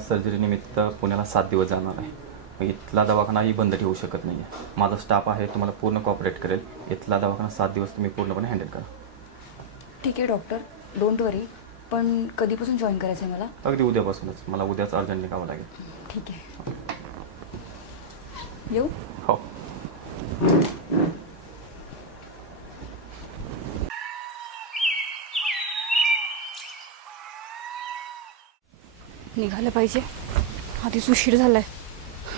सर्जरीनिमित्त पुण्याला सात दिवस जाणार आहे. मग इथला दवाखानाही बंद ठेवू शकत नाही आहे माझा स्टाफ आहे तुम्हाला पूर्ण कॉपरेट करेल. इथला दवाखाना सात दिवस तुम्ही पूर्णपणे हँडल करा. ठीक आहे डॉक्टर डोंट वरी पण कधीपासून जॉईन करायचं आहे मला? अगदी उद्यापासूनच. मला उद्याच अर्जंट निघावं लागेल. ठीक आहे. येऊ? हो. निघालं पाहिजे. आधीच उशीर झालाय.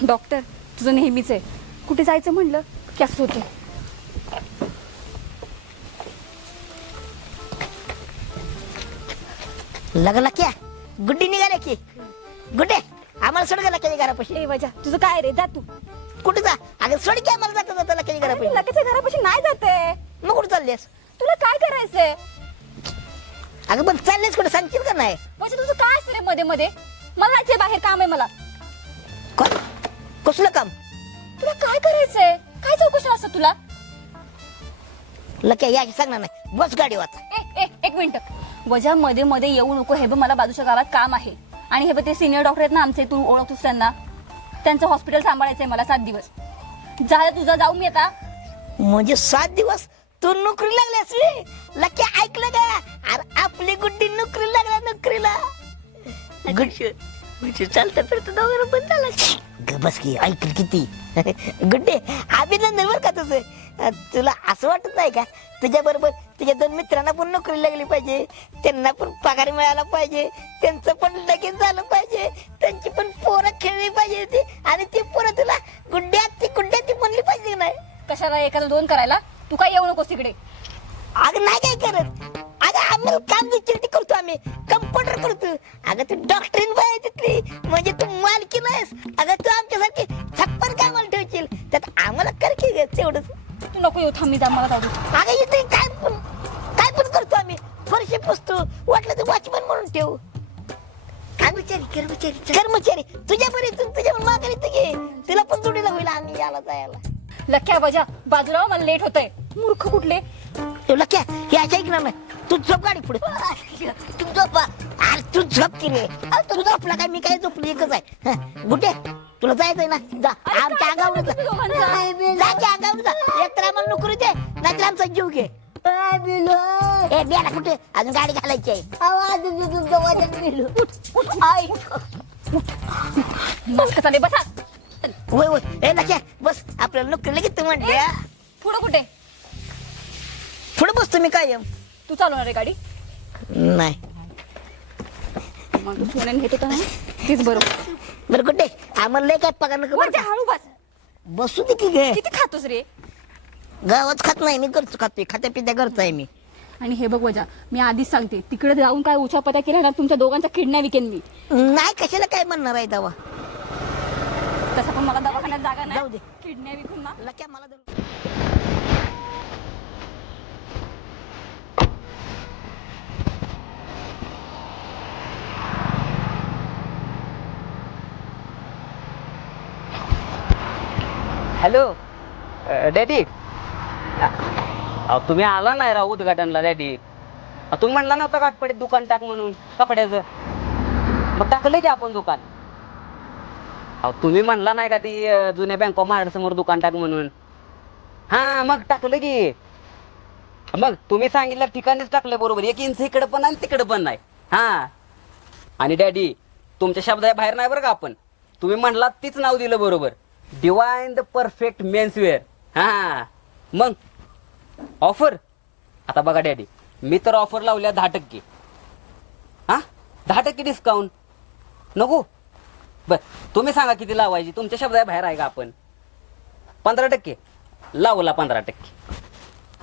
डॉक्टर तुझं नेहमीच आहे. कुठे जायचं म्हणलं? की असं होतं. लगला क्या? गुड्डी निघाल्या की? गुड्डे आम्हाला सोड गेला की घरापाशी. ए वजा तुझं काय रे? जा तू. कुठे जा? अगं सोड की आम्हाला जाता जाता लक्याच्या घरापाशी. लगेच घरापाशी नाही जाते. मग कुठे चाललेस तुला काय करायचंय? अगं पण चाललेस कुठे? सांगशील का नाही? म्हणजे तुझं काय असतं रे मध्ये मध्ये? मला जायचंय बाहेर काम आहे मला. कोण कसलं काम? तुला काय करायचंय? काय चौकशी असतं तुला? लक्या या सांगणार नाही. बस गाडी वाचा. ए, ए, एक मिनिट. वजा मध्ये मध्ये येऊ नको. हे बघ मला बाजूच्या गावात काम आहे. आणि हे बघ ते सिनियर डॉक्टर आहेत ना आमचे तू ओळखतोस त्यांना. त्यांचं हॉस्पिटल सांभाळायचंय मला सात दिवस. झालं तुझं जाऊ मी आता. म्हणजे सात दिवस? तू नोकरी लागल्यास रे. लक्या ऐकलं का? अरे आपली गुड्डी नोकरी लागल्या नोकरीला. गुड्डी चालतं फिरतं दोघं पण झाला. ग बस की ऐक किती? गुड्डे अभिनंदन बरं का तुझं. तुला असं वाटत नाही का? तुझ्या बरोबर तुझ्या दोन मित्रांना पण नोकरी लागली पाहिजे. त्यांना पण पगार मिळाला पाहिजे. त्यांचं पण लगेच झालं पाहिजे. त्यांची पण पोरं खेळली पाहिजे ती आणि ती पोरं तुला गुड्ड्या ती गुड्ड्या ती म्हणली पाहिजे नाही? कशाला एखादं दोन करायला? तू काय येऊ नकोस तिकडे अगं नाही काय करत. अगं आम्हाला काम ते करतो आम्ही. कम्प्युटर करतो. अगं तू डॉक्टरीन बाय तिथली. म्हणजे तू मालकी नाहीस. अगं तू आमच्यासारखी छप्पन कामाला ठेवशील. त्यात आम्हाला कर की ग तेवढंच. तू नको येऊ थांब जा मला जाऊ दे. अगं इथे काय पण काय पण करतो आम्ही. फरशी पुसतो. वाटलं तर वॉचमॅन म्हणून ठेवू. कर्मचारी कर्मचारी? कर्मचारी. तुझ्या बरी तू तुझ्या माघारी तू घे तुला पण जोडीला होईल आम्ही याला जायला. लख्या वजा बाजूला हो, मला लेट होतंय. मूर्ख कुठले? तुला क्या हे अशा ऐकणार नाही? तू झोप गाडी पुढे तू झोप अरे तू झोप की रे. अरे तू झोपला काय? मी काय झोपली एकच आहे. हं, गुड्डे तुला जायचंय ना? जा. अरे आमच्या काय अंगावर करतो जा. दोघांचं? अंगावर जा एक तर आम्हाला नोकरी दे नाहीतर आमचा जीव घे. ए बियाला कुठे? अजून गाडी घालायची आहे. मस्त चालेल बसा. होय होय. ए बस. आपल्याला नोकरी लगेच तू म्हणले पुढं कुठे? पुढे बसतो मी कायम. तू चालवणार आहे गाडी? नाही. मग सोन्याने घेत होता ना तीच बरोबर बरं कुठे? आम्हाला लय काय पगार नको बरं वरच्या का? हळू बस. बसू दे की घे किती खातोस रे? गावात खात नाही मी घरच खातोय. खात्या पित्या घरच आहे मी. आणि हे बघ वजा मी आधीच सांगते. तिकडे जाऊन काय उचापत्या केल्या ना तुमच्या दोघांचा किडण्या विकेन मी. नाही कशाला काय म्हणणार आहे दवा तसं पण मला दवाखान्यात जागा जाऊ दे. नाही किडण्या विकून ना. लक्या मला धरून- हॅलो. अ, डॅडी. अ, अहो तुम्ही आला नाही राव उद्घाटनला डॅडी. अ, तुम्ही म्हणला नव्हता काटपडीत दुकान टाक म्हणून कपड्याचं? मग टाकलं की आपण दुकान. अहो तुम्ही म्हणला नाही का ती जुन्या बँक ऑफ महाराष्ट्र दुकान टाक म्हणून? हा मग टाकलं की. मग तुम्ही सांगितलं ठिकाणीच टाकलं बरोबर. एक इंच इकडं पण आणि तिकडं पण नाही. हा. आणि डॅडी तुमच्या शब्दा बाहेर नाही बरं का आपण. तुम्ही म्हणलात तीच नाव दिलं बरोबर. Divine the perfect men's wear हा. मग ऑफर आता बघा डॅडी मी तर ऑफर लावल्या दहा टक्के. हा? दहा टक्के डिस्काउंट नको. बर तुम्ही सांगा किती लावायची? तुमच्या शब्दा बाहेर आहे का आपण? पंधरा टक्के. लावला पंधरा टक्के.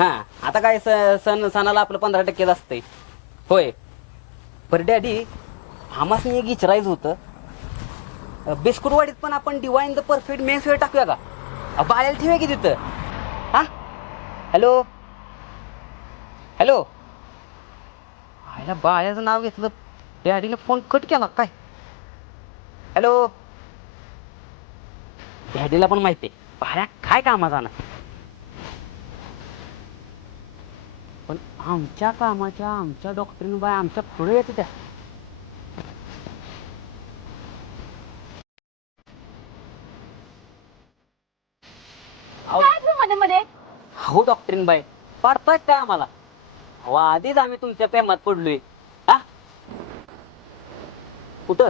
हा आता काय स- सण सणाला आपलं पंधरा टक्केच असतंय. होय. पर डॅडी आम्हाला एक इचरायच होतं. बिस्कुटवाडीत पण आपण डिवाईन द परफेक्ट मेन्स वेळ टाकूया का? बाळायला बाळ्याला ठेवूया की तिथं? हा? हॅलो? हॅलो? आयला बाळ्याचं नाव घेतलं. डॅडीने फोन कट केला. काय? हॅलो? डॅडीला पण माहिती पाऱ्या काय कामाचा ना पण आमच्या कामाच्या आमच्या डॉक्टरीन बाय आमच्या पुढे येते त्या. हो डॉक्टरीन बाय पाडतायत काय आम्हाला? हो आधीच आम्ही तुमच्या प्रेमात पडलोय. हा? कुठं?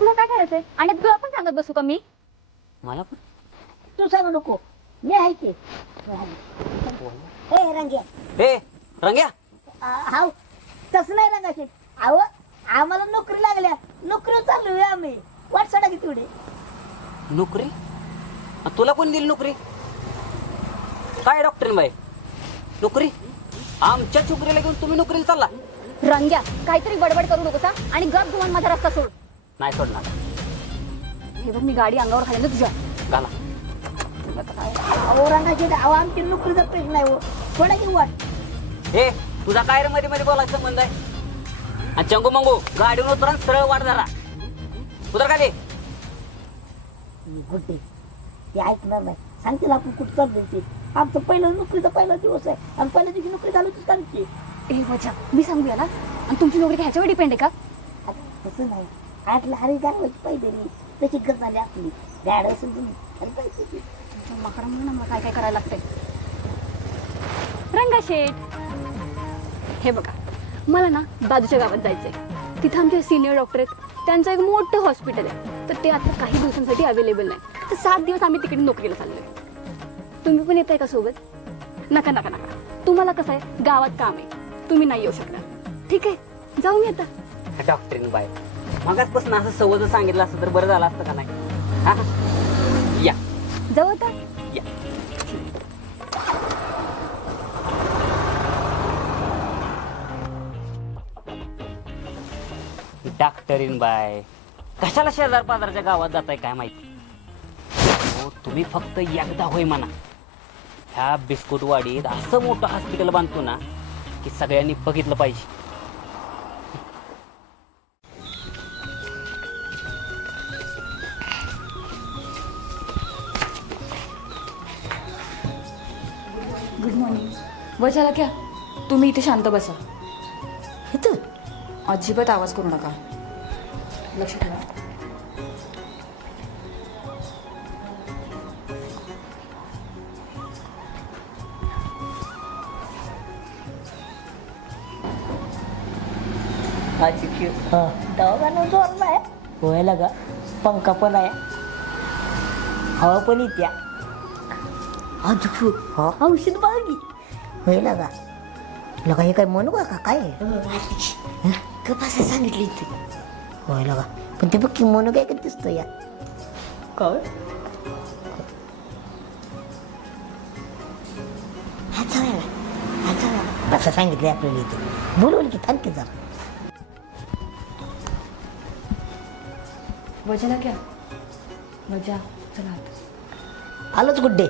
तुला काय करायचंय? आणि तुला पण सांगत बसू का मी? मला पण. तू सांगू नको. मी आहे की. ए रंग्या. ए रंग्या. हाव. तसं नाही रंगाशी अहो आम्हाला नोकरी लागल्या. नोकरी चाललोय आम्ही. वाट सोडा की तेवढी. नोकरी? तुला कोण दिली नोकरी? काय डॉक्टरीन बाई नोकरी? आमच्या छोकरीला घेऊन तुम्ही नोकरीला चालला. रंग्या काहीतरी बडबड करू नकोस हा. आणि गप धुवून माझा रस्ता सोड. नाही सोडणार. हे बघ मी गाडी अंगावर खाली ना तुझ्या. घाला. अहो आमची नाही हो. सोडा की वाट ए तुझा काय रे मध्ये मध्ये बोलायचा संबंध आहे आणि चंगू मंगू गाडीवर उतरा आणि सरळ वाट धरा. उतर खाली. गुड्डे ते ऐकणार नाही. सांगतील आपण कुठं चाललंय ते. आमचं पहिलं नोकरीचा पहिला दिवस आहे. आणि पहिल्या दिवशी नोकरी झाली होती आमची ए मजा मी सांगूया ना? आणि तुमची नोकरी काय ह्याच्यावर डिपेंड आहे का? आता तसं नाही. आटला हरी गावाची पाहिजे रे तशी गत झाली आपली गाड असेल तुम्ही पाहिजे माकडामुळे ना मला काय काय करायला लागतंय. रंगा शेठ. हे बघा मला ना बाजूच्या गावात जायचंय. तिथं आमचे सिनियर डॉक्टर आहेत. त्यांचं एक मोठं हॉस्पिटल आहे. तर ते आता काही दिवसांसाठी अवेलेबल नाही. तर सात दिवस आम्ही तिकडे नोकरीला चाललोय. तुम्ही पण येताय का सोबत? नका नका नका. तुम्हाला कसं आहे? गावात काम आहे. तुम्ही नाही येऊ शकणार. ठीक आहे. जाऊ मी आता डॉक्टरीन बाय मगाचपासून असं सवय सांगितलं असतं तर बरं झालं असतं का नाही? हा? या. जाऊ आता. या. डॉक्टरीन बाय. कशाला शेजार पाजारच्या गावात जाताय काय माहिती? हो तुम्ही फक्त एकदा होय म्हणा. ह्या बिस्कुट वाडीत असं मोठं हॉस्पिटल बांधतो ना की सगळ्यांनी बघितलं पाहिजे. गुड मॉर्निंग वजाला क्या? तुम्ही इथे शांत बसा. इथं? अजिबात आवाज करू नका. लक्ष ठेवा. दवाखाना जोर नाही व्हायला का? पंखा पण आहे. हवा पण येत्या. औषध व्हायला का लगा हे काय म्हणू का काय कपासा सांगितली इथे व्हायला का पण ते बघ म्हणू काय का दिसतो या काय असं सांगितलं आपल्याला इथे बोलवलं की थांब की जरा वजाला क्या वजा चला. आलोच गुड्डे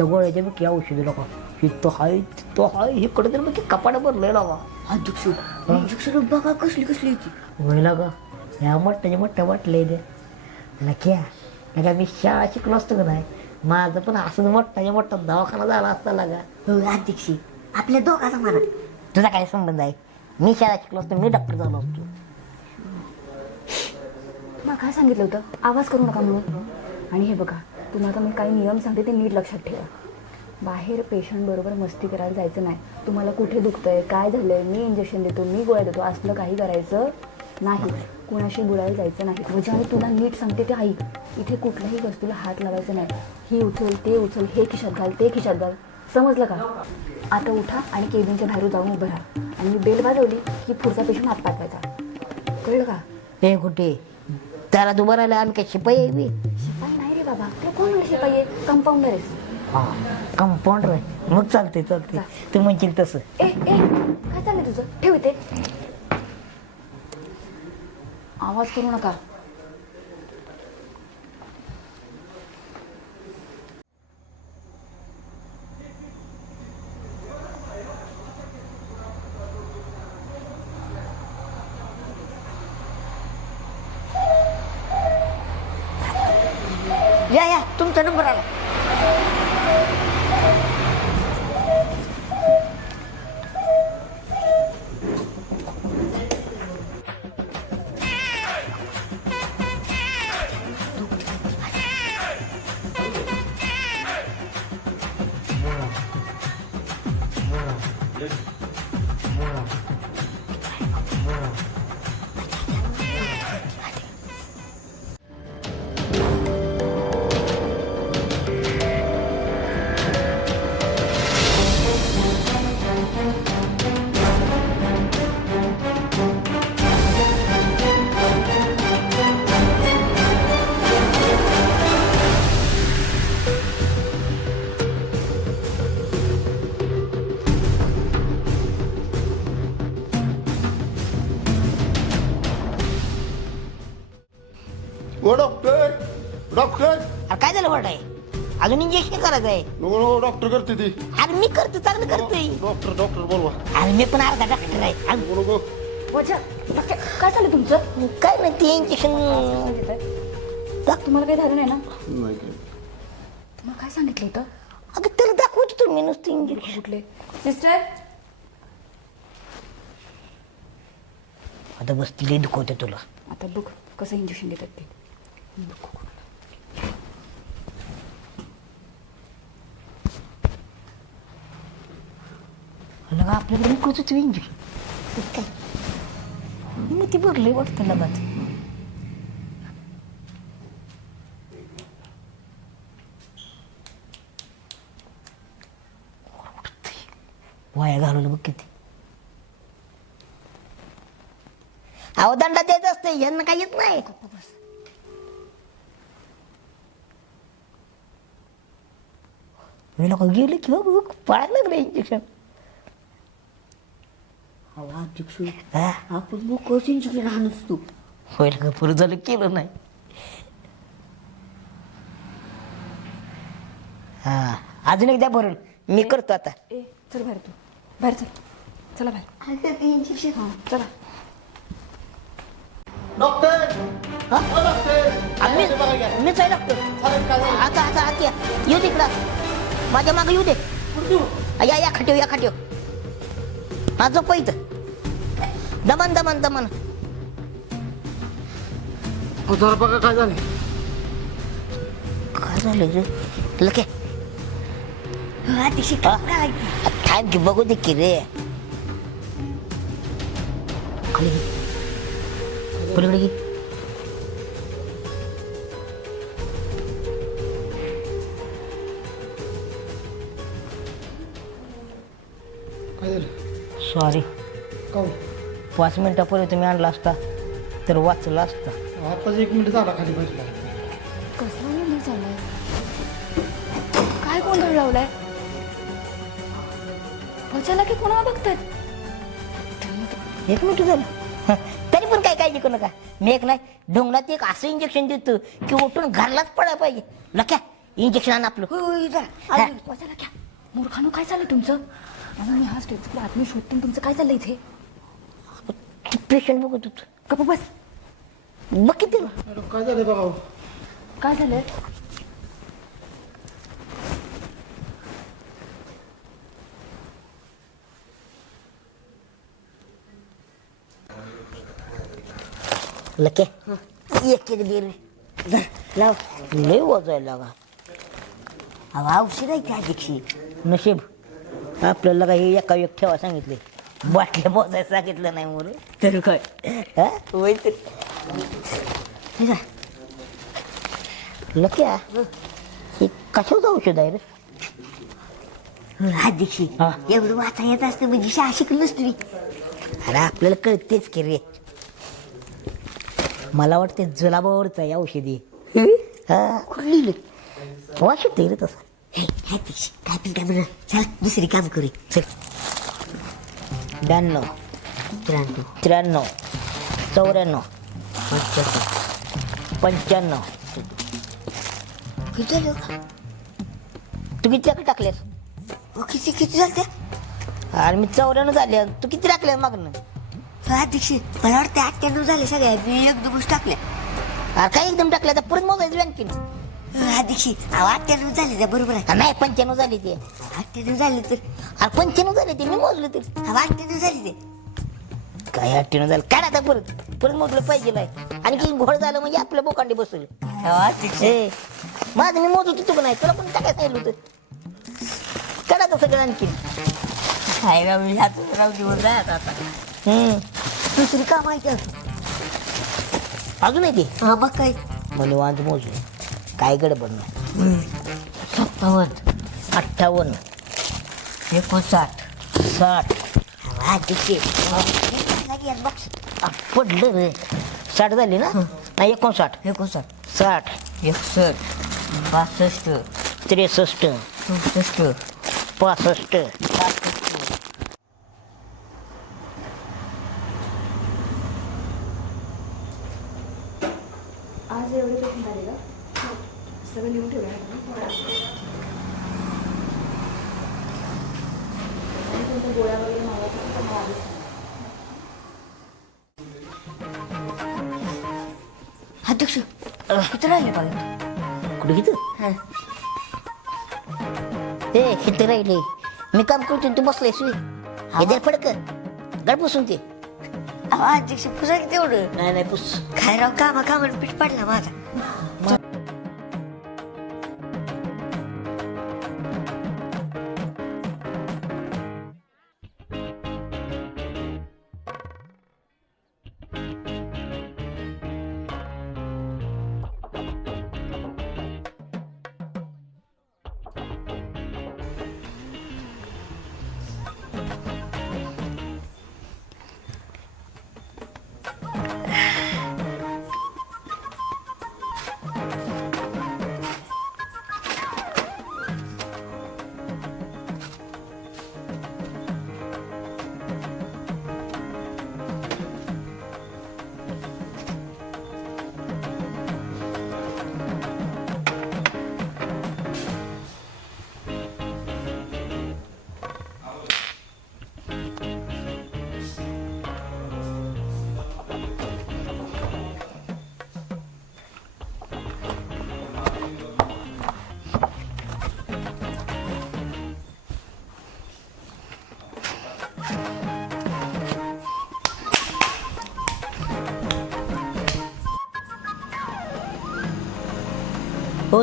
कसल्या गोळ्याच्या बघ औषधी लोक इथं हाय तिथं हाय इकडे तर बघ कपाड भरलंय लावा. बघा कसली कसली होती व्हायला का? ह्या मोठ्याच्या मोठ्या वाटलंय द्या नक्या नका मी शाळा शिकलो असतो का नाही? माझं पण असं मोठाच्या मोठा दवाखाना झाला असता लागा. हो अध्यक्षी आपल्या दोघाचा मला तुझा काय संबंध आहे? मी शाळा शिकलो असतो मी डॉक्टर झालो असतो. मग काय सांगितलं होतं? आवाज करू नका म्हणून. आणि हे बघा तुम्हाला आता मी काही नियम सांगते ते नीट लक्षात ठेवा. बाहेर पेशंटबरोबर मस्ती करायला जायचं नाही. तुम्हाला कुठे दुखतंय काय झालं आहे मी इंजेक्शन देतो मी गोळ्या देतो असलं काही करायचं नाही. कुणाशी बोलायला जायचं नाही. म्हणजे आम्ही तुला नीट सांगते ते ऐक इथे कुठल्याही वस्तूला हात लावायचा नाही. ही उचल ते उचल हे खिशात घाल ते खिशात घाल. समजलं का? आता उठा आणि केबिनच्या बाहेर जाऊन उभं राहा. आणि मी बेल वाजवली की पुढचा पेशंट हात पाठवायचा. कळलं का? हे कुठे त्याला तू बरायला आम्ही काय शिपाई यावी बाबा ते कोण कंपाऊंडर आहे. हा कंपाऊंडर आहे. मग चालते चालते तू म्हणशील तसं. ए ए काय चाललंय तुझं? ठेव इथे. आवाज करू नका. डॉक्टर करते ती. अरे मी करतो चांगलं करतोय. डॉक्टर डॉक्टर बोलवा. अरे मी पण अर्धा डॉक्टर आहे. अरे नको नको वजा डॉक्टर काय झालं तुमचं? काय नाही ते इंजेक्शन तुम्हाला काही झालं नाही ना? नाही काय. तुम्हाला काय सांगितलं होतं अगं त्याला दाखवतो तुम्ही नुसतं इंजेक्शन कुठले सिस्टर आता बस तिला दुखवते तुला. आता बघ कसं इंजेक्शन देतात ते. लगा आपल्याकडे नुकत होतं काय? मी ती भरले वाटतं लगात वाया घालवलं बघ किती. अहो दंडा देत असते यांना काही येत नाही. लोक गेले किंवा बघ पळायला लागलं इंजेक्शन हा आपण मग कोचिंग लहान असतो. होईल का? पुरं झालं केलं नाही. हा अजून एकदा भरून. मी करतो आता. ए चल बाहेर तू. बाहेर चल. चला बाहेर. हां चला. डॉक्टर! हा? ओ डॉक्टर. आम्ही अरे बघा घ्या. मीच आहे डॉक्टर. अरे काय झालं? आता आता आता या. येऊ दे इकडं. माझ्या मागे येऊ दे. या या खाट्यो या खाट्यो हा झोप इथं. दमन दमन दमन. अहो, जरा बघा काय झालं? काय झालं रे? लके अतिशय थांब की बघू दे की रे. खाली घे. पलीकडे घे. काय झालं? सॉरी का पाच मिनिटापूर्वी तुम्ही आणला असता तर वाचला असता. आताच एक मिनिट झाला खाली बसला. कसला निर्णय चाललाय काय गोंधळ लावलाय? वजाला की कोणाला बघतात एक मिनिट झालं. हं, तरी पण काय काळजी करू नका. मी एक नाही ढोंगणात एक असं इंजेक्शन देतो की उठून घरलाच पडायला पाहिजे. लक्या इंजेक्शन आण आपलं. हा. घ्या. मूर्खानो काय चाललंय तुमचं? अहो, मी हा स्टेजवर बातमी शोधते तुमचं काय चाललंय इथे? पेशंट बघत होतो गप्प बस. बघ किती. काय झालं बघा हो. काय झालंय लके. एक एक दे रे. धर, लाव. लय वाजायला लागा. अहो औषध आहे त्या दिवशी नशीब. आपल्याला काही एका एक ठेवा सांगितले बाटल्या मोजायला सांगितलं नाही मोर तर काय? हा? होय तर. हे काय? लक्या हे कशाचं औषध आहे रे? अध्यक्षी हा. एवढं वाचा येत असतं म्हणजे शाळा शिकलोच तुम्ही अरे आपल्याला कळतेच की रे. मला वाटते जुलाबावरच आहे औषधी हा. कुठं लिहिलं वाशत रे तसं. हे काय पण काय बरं चल दुसरी काम करू चल. ब्याण्णव त्र्याण्णव त्र्याण्णव चौऱ्याण्णव पंच्याण्णव किती झालं तू किती टाक- टाकलेस हो, किती किती झालं अरे मी चौऱ्याण्णव झाले तू किती टाकले मागणं अध्यक्ष मला वाटतं अठ्ठ्याण्णव झाले सगळ्या मी एकदमच टाकल्या अरे काय एकदम टाकले तर परत मोजायचं बँकेनं अहो अठ्ठ्याण्णव झाले त्या बरोबर आहे. नाही पंच्याण्णव झाली ते. अठ्ठ्याण्णव झाले तर? अरे पंच्याण्णव झाले ते मी मोजलं तर. अठ्ठ्याण्णव झाले ते. काय अठ्ठ्याण्णव झालं? काय आता परत. परत मोजलं पाहिजे नाही. आणखी घोड झालं म्हणजे आपल्या बोकांडी बसवलं माझं मी मोजत होतो नाही? तुला पण टाकाय सांगितलं होतं? काढा सगळं आणखी. काय राव मी हातून राव दिवस जायत आता. हम्म. दुसरी का माहिती असं अजून आहे ते? हा बघ काय. मला वांज मोजलं काय गडबड सत्तावन्न अठ्ठावन्न एकोणसाठ साठ. अहो अध्यक्ष लागेल बघ आ, पडलं रे. साठ झाली ना? नाही एकोणसाठ. एकोणसाठ. साठ. एकसष्ट बासष्ट. त्रेसष्ट. चौसष्ट. पासष्ट. किती राहिले. मी काम करतो तू बसलाय सुई हे दे फडक गड बसून ते. अध्यक्ष पुसा किती एवढं? नाही नाही पुस. काय राव कामा कामाला पीठ पडला माझा.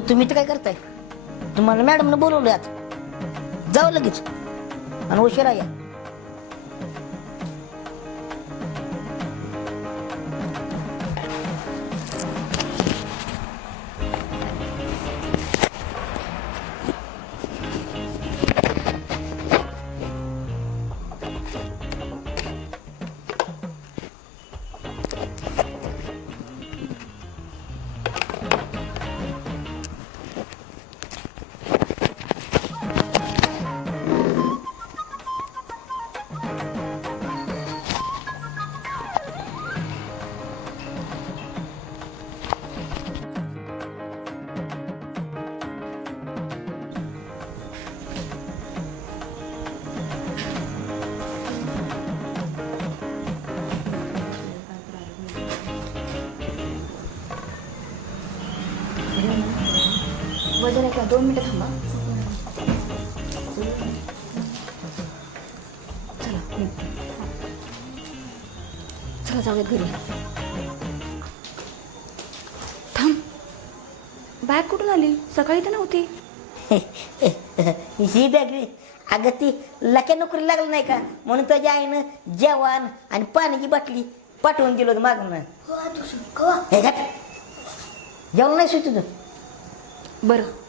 तुम्ही तर काय करताय? तुम्हाला मॅडमनं बोलवलं आज जाऊ लगेच. आणि उशिरा या. दोन मिनटं थांबा. चला जाऊयात घरी. थांब. बॅग कुठून आली? सकाळी तर नव्हती. ही बॅगरी. अगं ती लक्या नोकरी लागली नाही का? म्हणून त्याच्या आईनं जेवण आणि पाण्याची बाटली पाठवून दिलं होतं मागून हे जेवण नाही सुट तुझं. बरं.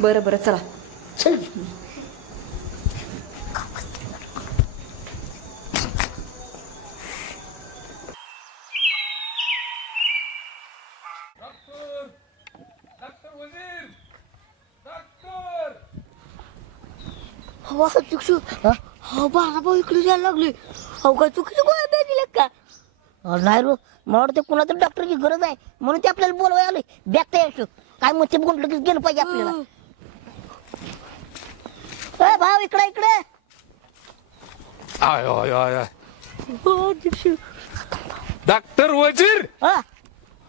बरं बरं चला. चल. हवा हा? भाऊ इकडे जायला लागले. अहो काय चुकीचं गोळ्या बॅग दिल्या का? नाही रो मला वाटतं कुणाला तर डॉक्टरची गरज आहे म्हणून ते आपल्याला बोलवाय आले बॅग तयार काय मग ते गुंटलं की गेलं पाहिजे आपल्याला. ए भाऊ इकडे इकडे. आय आय आय आय. हो डॉक्टर वजीर? हा.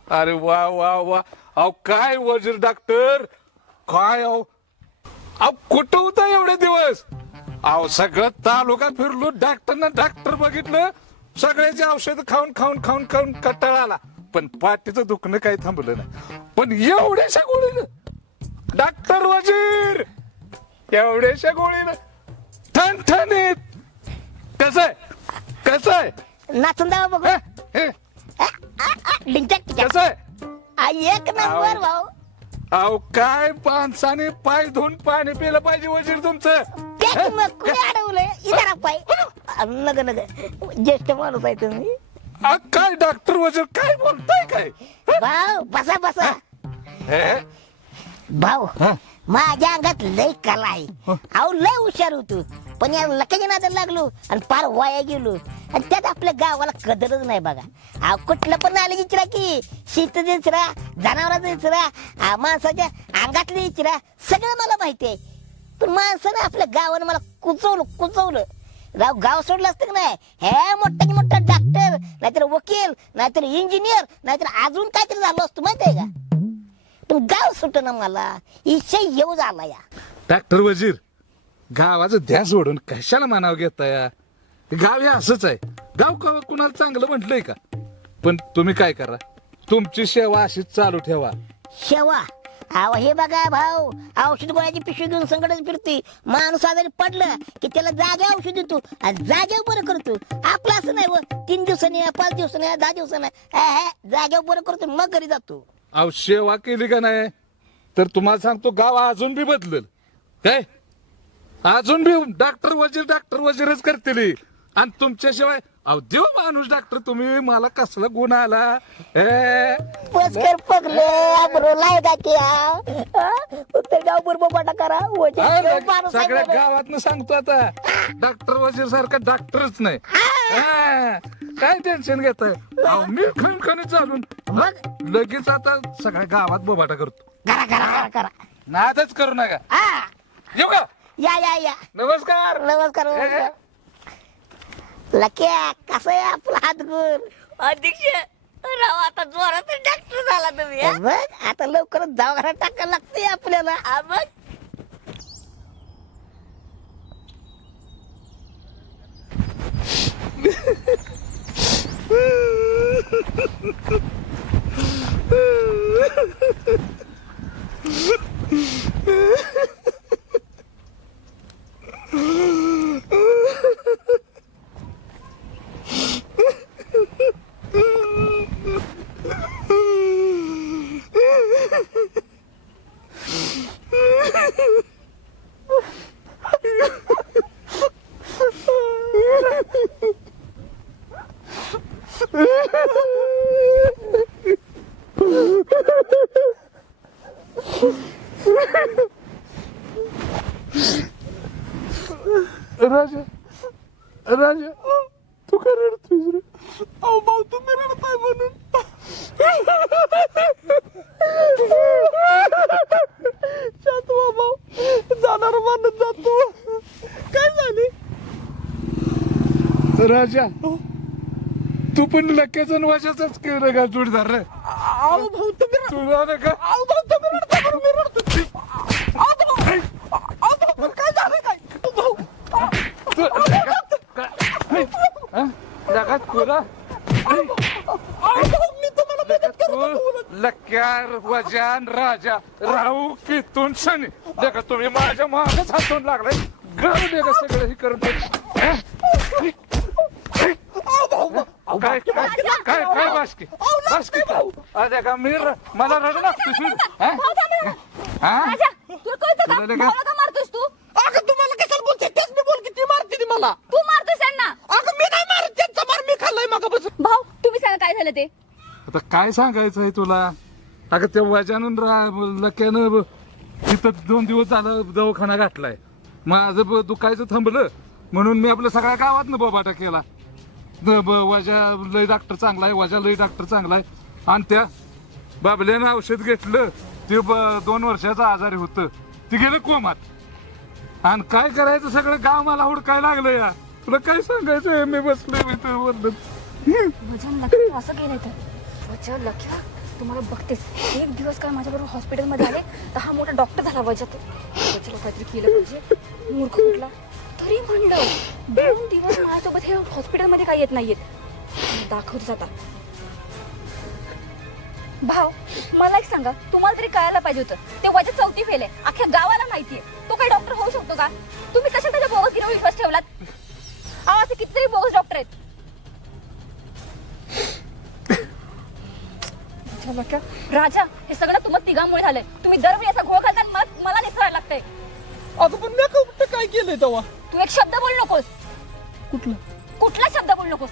अरे वा वा वा. अहो काय वजीर डॉक्टर? काय अहो? अहो कुठं होता एवढे दिवस? अहो सगळं तालुका फिरलो डॉक्टरना डॉक्टर बघितलं. सगळ्याची औषध खाऊन खाऊन खाऊन खाऊन कटाळा आला. पण पाठीचं दुखणं काही थांबलं नाही. पण एवढ्याशा गोळीनं डॉक्टर वजीर! एवढ्याशा गोळीनं. ठणठणीत कसं आहे? कसं आहे? नाचून द्यावं बघू. हे? हे? डिंचक टिचक. कसं आहे? आ, एक नंबर भाऊ. अहो काय माणसाने पाय धुवून पाणी पिलं पाहिजे वजीर तुमचं? त्याची मग कुठे अडवलंय? इधर पाय. नग नग. ज्येष्ठ माणूस आहे तुम्ही. अ, काय डॉक्टर वजीर? काय बोलताय काय? भाऊ बसा बसा. हे? भाऊ माझ्या अंगात लय कला आहे. अहो लय हुशार होतो. पण या लक्याच्या नादाला लागलो आणि पार वाया गेलो. आणि त्यात आपल्या गावाला कदरच नाही बघा. अहो कुठलं पण आलं इचरा की शेत इचरा जनावरांचा इचरा माणसाच्या अंगातले इचरा सगळं मला माहिती आहे. पण माणसानं आपल्या गावानं मला कुचवलं कुचवलं राव गाव सोडलं असतं का नाही? हे मोठा मोठा डॉक्टर नाहीतर वकील नाहीतर इंजिनियर नाहीतर अजून काहीतरी झालं असतं माहिती आहे का? पण गाव सुटना मला. इच्छा येऊ झाला या. डॉक्टर वजीर गावाचं ध्यान सोडून कशाला मानावं घेता या गाव हे असंच आहे. गाव का कुणाला चांगलं म्हटलंय का? पण तुम्ही काय करा? तुमची सेवा अशीच चालू ठेवा. शेवा अहो हे बघा भाऊ औषध गोळ्याची पिशवी घेऊन संकटच फिरते. माणूस आजारी पडलं की त्याला जागे औषध देतो आणि जागेवर बरं करतो. आपलं असं नाही व तीन दिवसांनी पाच दिवसांनी या, दहा दिवसांनी. हे, हे, जागेवर बरं करतो मग घरी जातो. अहो सेवा केली का नाही? तर तुम्हाला सांगतो गाव अजून बी बदलल. काय? अजून बी डॉक्टर वजीर डॉक्टर वजीरच करतील आणि तुमच्याशिवाय अहो देव माणूस डॉक्टर तुम्ही मला कसला गुण आला? ए, पस्कर पगले क्या गाव करा हा, सगळ्या. गावात सांगतो आता. डॉक्टर वजीर सारखा डॉक्टरच नाही. हा, काय टेन्शन घेत मी खणखणीत चालून मग? लगेच आता सगळ्या गावात बोबाटा करतो. करा करा करा करा. नादच करू नका. हा. येऊ का? या या या. नमस्कार. नमस्कार नमस्कार. लक्या कसं आहे आपला हात गुर अध्यक्ष राव आता जोरात डॉक्टर झाला तुम्ही हा? बघ आता लवकरच दवाखान्यात टाकायला लागते आपल्याला हा, मग राजा राजा तू का रडतोयस रे अहो भाऊ तुम्ही रडताय म्हणून जातो भाऊ जाणार मानत जातो काय झाले राजा तू पण लक्याचं वाजाच केलं का जोडदार रे भाऊ तुम्ही तुला का भाऊ तुम्ही रडता म्हणून मी रडतो काय झालं काय भाऊ जगात तुला लक्यार वजान राजा राहू कितून शनी देखा तुम्ही माझ्या मागच हातून लागलाय घर देखा सगळं हे करून काय काय काय काय बासकी? बासकी अरे का मी मला रड लागतो हा? मारतोस तू. अगं तुम्हाला कशाला बोलते तेच मी बोल किती मारते ती मला. तू मारतोस त्यांना अगं मी नाही मारत त्यांचा मार मी खाल्लाय मागापासून भाऊ तुम्ही सांगा काय झालं ते? आता काय सांगायचं आहे तुला? अगं त्या वजानून रा- लक्यानं तिथं दोन दिवस झालं दवाखाना घातलाय. माझं दुखायचं थांबलं. म्हणून मी आपल्या सगळ्या गावात बोबाटा केला. द- ब- वजा लय डॉक्टर चांगला आहे वजा लय डॉक्टर चांगला आहे. आणि त्या बाबल्यानं औषध घेतलं ते ब- दोन वर्षाचं आजारी होतं. ते गेलं कोमात. आणि काय करायचं सगळं? गाव मला हुडकाय लागलं या. तुला काय सांगायचं? मी बसलोय मी तर बोलत वजन लक्ष असं केलं तर. वजन लक्ष तुम्हाला बघतेच. एक दिवस काय माझ्याबरोबर हॉस्पिटलमध्ये आले तर हा मोठा डॉक्टर झाला वजा तो वजाला काहीतरी केलं पाहिजे. मूर्ख कुठला? तरी म्हणलं दोन दिवस माझ्यासोबत हे हॉस्पिटलमध्ये काय येत नाहीयेत. दाखवत जाता. भाव मला एक सांगा तुम्हाला तरी कळायला पाहिजे होतं. ते वजा चौथी फेल आहे. अख्ख्या गावाला माहितीये. तो काही डॉक्टर होऊ शकतो का? तुम्ही कशा त्याच्या बोगस गिरव विश्वास ठेवलात? अहो असे कितीतरी बोगस डॉक्टर आहेत. राजा हे सगळं तुम्हाला तिघांमुळे झालंय. तुम्ही दरवेळी असा घोळ घालता आणि मला मला निसरायला लागतंय. अगं पण मी कुठं काय केलंय तेव्हा? तू एक शब्द बोल नकोस. कुठलं? कुठला शब्द बोल नकोस?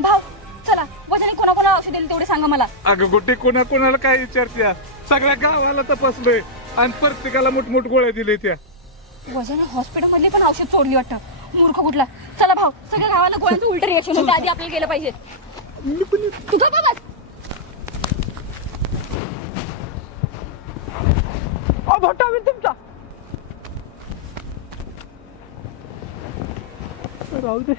भाव चला वजनी कोणा कोणा औषध दिली तेवढे सांगा मला. अगं गोटे कोणा कोणाला काय विचारत्या? सगळ्या गावाला तपासलोय आणि प्रत्येकाला मोठमोठ गोळ्या दिले त्या. वजन हॉस्पिटल मधली पण औषध चोरली वाटतं. मूर्ख कुठला? चला भाऊ सगळ्या गावाला गोळ्यांचं उलट रिएक्शन होतं. आधी आपल्याला गेलं पाहिजे. तुझं का बस. तुमचा. राहू दे